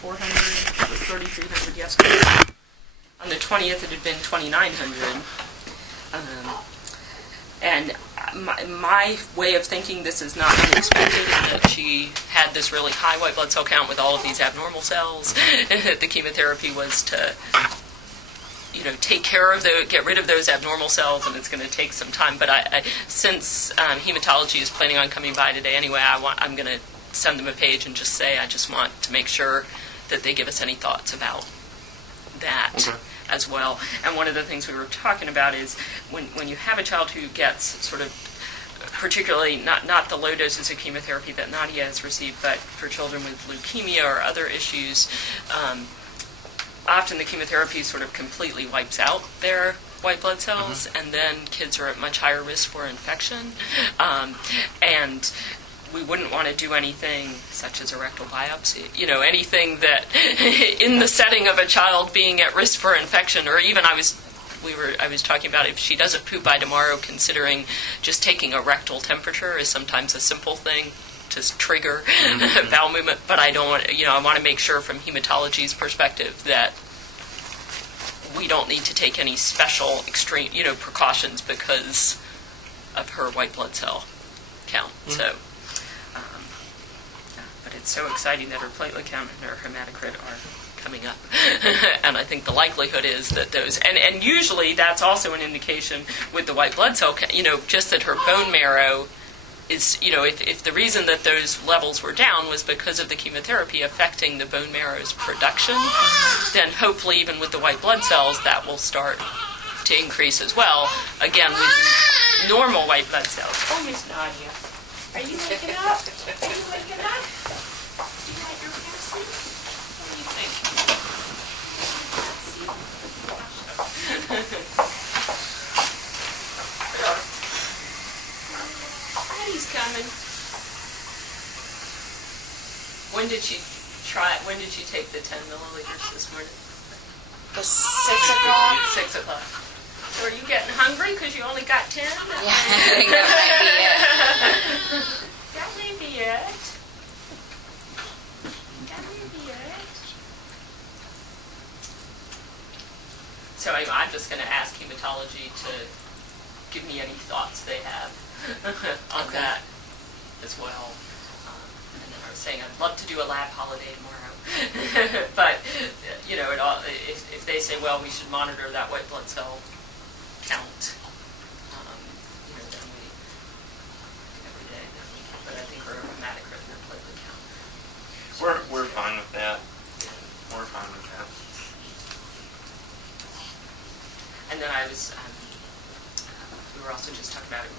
2,400. It was 3,300 yesterday. On the 20th, it had been 2,900. And my way of thinking, this is not unexpected, that she had this really high white blood cell count with all of these abnormal cells. The chemotherapy was to, take care of get rid of those abnormal cells, and it's going to take some time. But since hematology is planning on coming by today anyway, I'm going to send them a page and just say I just want to make sure that they give us any thoughts about that. As well. And one of the things we were talking about is when you have a child who gets sort of, particularly not the low doses of chemotherapy that Nadia has received, but for children with leukemia or other issues, often the chemotherapy sort of completely wipes out their white blood cells, and then kids are at much higher risk for infection. And we wouldn't want to do anything such as a rectal biopsy, anything that in the setting of a child being at risk for infection, or even I was talking about if she doesn't poop by tomorrow, considering just taking a rectal temperature is sometimes a simple thing to trigger bowel movement. But I don't want, I want to make sure from hematology's perspective that we don't need to take any special extreme, precautions because of her white blood cell count. So. But it's so exciting that her platelet count and her hematocrit are coming up. And I think the likelihood is that those, and usually that's also an indication with the white blood cell count, just that her bone marrow is, if the reason that those levels were down was because of the chemotherapy affecting the bone marrow's production, then hopefully even with the white blood cells that will start to increase as well, again with normal white blood cells. Oh, Miss Nadia. Are you waking up? Are you waking up? Do you like your fancy? What do you think? Daddy's coming. When did she take the 10 milliliters this morning? The 6 o'clock? 6 o'clock. So are you getting hungry because you only got 10? Yeah, I think that might be it. That may be it. That may be it. So I'm just going to ask hematology to give me any thoughts they have on that as well. And then I was saying I'd love to do a lab holiday tomorrow. But, if they say, well, we should monitor that white blood cell count, then we, every day, but I think we're hematocrit and her platelet count. We're fine with that. We're fine with that. And then I was, we were also just talking about it.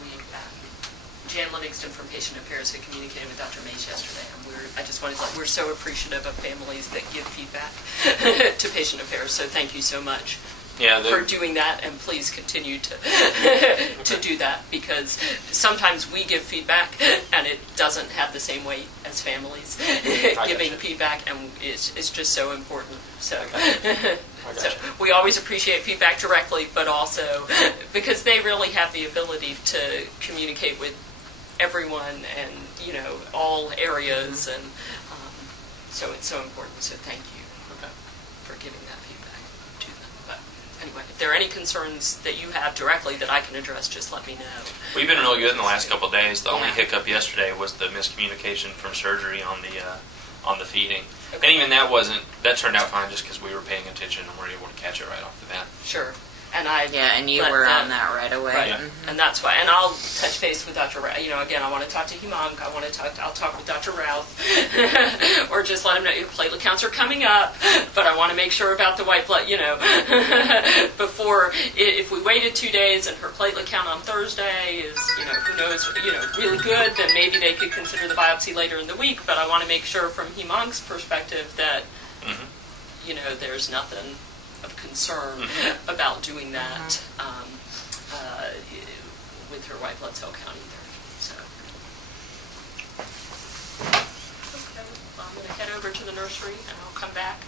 Jan Livingston from Patient Affairs had communicated with Dr. Mace yesterday, and I just wanted to we're so appreciative of families that give feedback to Patient Affairs, so thank you so much. For doing that, and please continue to do that, because sometimes we give feedback and it doesn't have the same weight as families giving feedback, and it's just so important. So we always appreciate feedback directly, but also because they really have the ability to communicate with everyone and all areas, and so it's so important. So thank you for giving that feedback to them. But anyway, if there are any concerns that you have directly that I can address, just let me know. We've been really good in the last couple of days. The only hiccup yesterday was the miscommunication from surgery on the feeding. Okay. And even that turned out fine just because we were paying attention and were able to catch it right off the bat. Sure. And and you were on that right away. Right. Mm-hmm. And that's why. And I'll touch base with Dr. Routh. Again, I want to talk to Hemonc. I'll talk with Dr. Routh, or just let him know your platelet counts are coming up. But I want to make sure about the white blood. Before, if we waited 2 days and her platelet count on Thursday is, who knows, really good, then maybe they could consider the biopsy later in the week. But I want to make sure from Hemonc's perspective that, there's nothing of concern about doing that with her white blood cell count either. So, okay, well, I'm going to head over to the nursery and I'll come back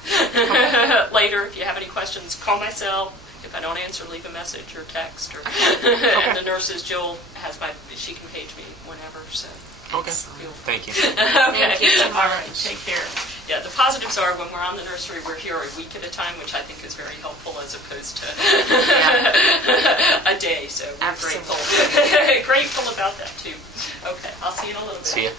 later. If you have any questions, call my cell. If I don't answer, leave a message or text. And the nurses, Jill she can page me whenever. So. Okay. You'll- Thank you. Okay. Thank you so All right. much. Take care. Yeah, the positives are when we're on the nursery, we're here a week at a time, which I think is very helpful as opposed to a day. So we're Absolutely. grateful. Grateful about that too. Okay, I'll see you in a little bit. See ya.